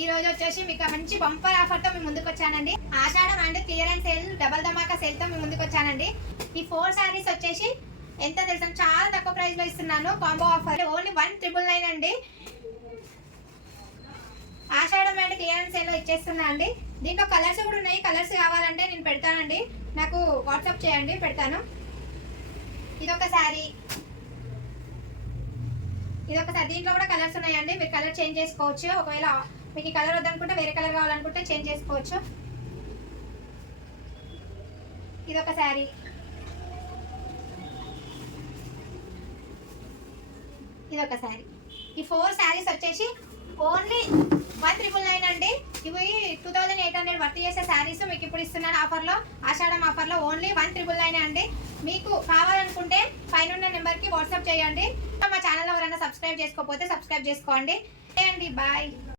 ఈ రోజు వచ్చేసి మీకు మంచి బంపర్ ఆఫర్ తో మేము ముందుకు వచ్చానండి. Ashadham and clearance sale double ధమాకా సేల్ తో మేము ముందుకు వచ్చానండి. ఈ 4 సారీస్ వచ్చేసి ఎంత తెలుసా, చాలా తక్కువ ప్రైస్ లో ఇస్తున్నాను. కాంబో ఆఫర్ ఓన్లీ 1999 అండి. ఆషాఢం అండ్ క్లియరెన్స్ సేల్ లో ఇచ్చేస్తున్నా అండి. దీంట్లో కలర్స్ కూడా ఉన్నాయి. కలర్స్ కావాలంటే నేను పెడతానండి, నాకు వాట్సాప్ చేయండి, పెడతాను. ఇదొక శారీ, దీంట్లో కూడా కలర్స్ ఉన్నాయండి. మీరు కలర్ చేంజ్ చేసుకోవచ్చు. ఒకవేళ మీకు ఈ కలర్ వద్దనుకుంటే వేరే కలర్ కావాలనుకుంటే చేంజ్ చేసుకోవచ్చు. ఇదొక శారీ, ఇదొక శారీ. ఈ 4 శారీస్ వచ్చేసి ఓన్లీ 1999 అండి. ఇవి 2800 వర్త్ చేసే శారీస్ మీకు ఇప్పుడు ఇస్తున్నాను ఆఫర్లో, ఆషాఢం ఆఫర్లో ఓన్లీ 1999 అండి. మీకు కావాలనుకుంటే పైన ఉన్న నెంబర్కి వాట్సాప్ చేయండి. మా ఛానల్ ఎవరైనా సబ్స్క్రైబ్ చేసుకోకపోతే సబ్స్క్రైబ్ చేసుకోండి. బాయ్.